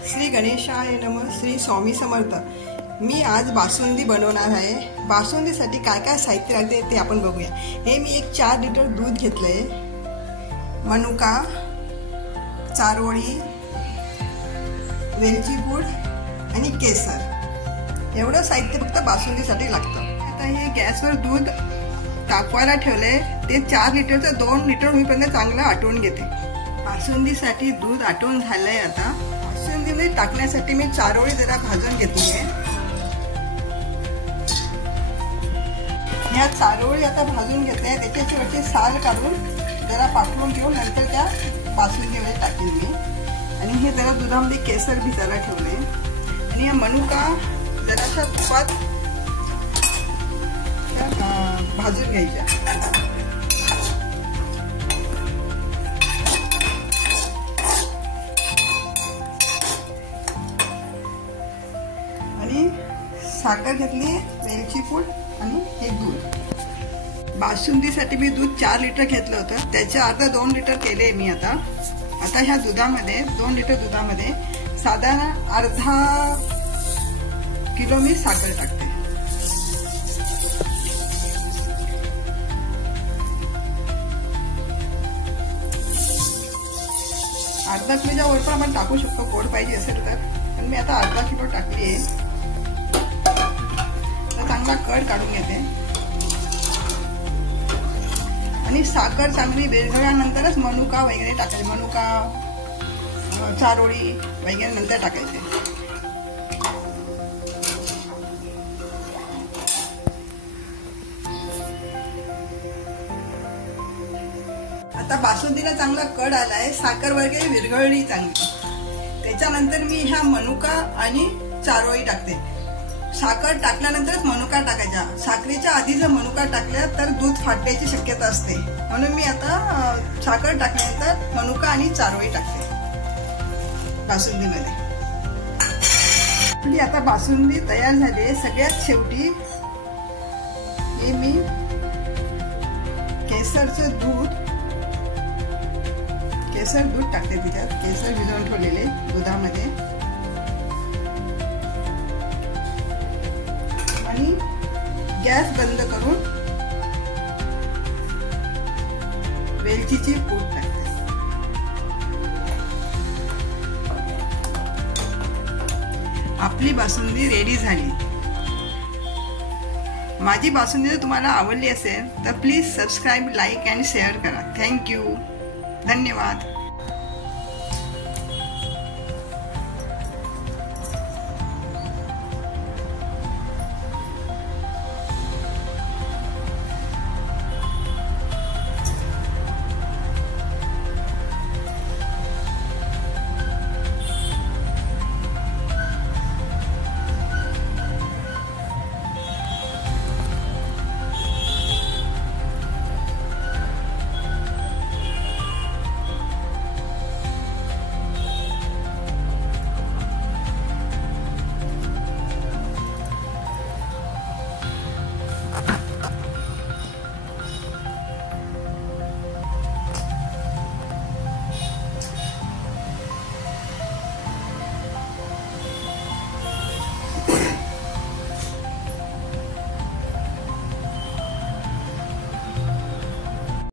श्री गणेशाय नमः। श्री स्वामी समर्थ। मी आज बासुंदी बनवणार आहे। बासुंदीसाठी काय काय साहित्य लागते ते आपण बघूया। हे मी एक 4 लिटर दूध घेतलंय, मनुका, चारोळी, वेलची पूड आणि केसर, एवढं साहित्य फक्त बासुंदीसाठी लागतं। आता हे गॅसवर दूध तापवायला ठेवलंय, ते 4 लिटरचं 2 लिटर होईपर्यंत चांगलं आटवून घेते। बासुंदीसाठी दूध आटवून झालंय। आता बासुंदीमध्ये टाकण्यासाठी मी चारोळी जरा भाजून घेतली आहे। ह्या चारोळी आता भाजून घेते, त्याची वरची साल काढून जरा पाठवून घेऊन नंतर त्या बासुंदीमध्ये टाकेल मी। आणि हे जरा दुधामध्ये केसर भिजायला ठेवले आणि हा मनुका जराशा तुपात भाजून घ्यायच्या। आणि साखर घेतली, वेलची पूड आणि हे दूध। बासुंदीसाठी मी दूध 4 लिटर घेतलं होतं, त्याच्या अर्धा 2 लिटर केले मी। आता ह्या दुधामध्ये 2 लिटर दुधामध्ये साधारण अर्धा किलो मी साखर टाकते। अर्धा किलोच्या वर पण आपण टाकू शकतो, गोड पाहिजे असेल तर, पण मी आता अर्धा किलो टाकली आहे। चांगला कड काढून घेते आणि साखर चांगली विरघळल्यानंतरच मनुका वगैरे टाकायचे। मनुका, चारोळी वगैरे नंतर टाकायचे। आता बासुंदीला चांगला कड आलाय, साखर वगैरे विरघळली चांगली। त्याच्यानंतर मी ह्या मनुका आणि चारोळी टाकते। साखर टाकल्यानंतरच मनुका टाकायचा, साखरेच्या आधी जर मनुका टाकल्या तर दूध फाटण्याची शक्यता असते, म्हणून मी आता साखर टाकल्यानंतर मनुका आणि चारोळी टाकते बासुंदीमध्ये। आपली आता बासुंदी तयार झाली। सगळ्यात शेवटी हे मी केसर दूध टाकते त्याच्यात, केसर भिजवून ठेवलेले दुधामध्ये। आणि गॅस बंद करून वेलचीची पूड टाकते। आपली बासुंदी रेडी झाली। माझी बासुंदी जर तुम्हाला आवडली असेल तर प्लीज सबस्क्राईब, लाईक आणि शेअर करा। थँक्यू, धन्यवाद।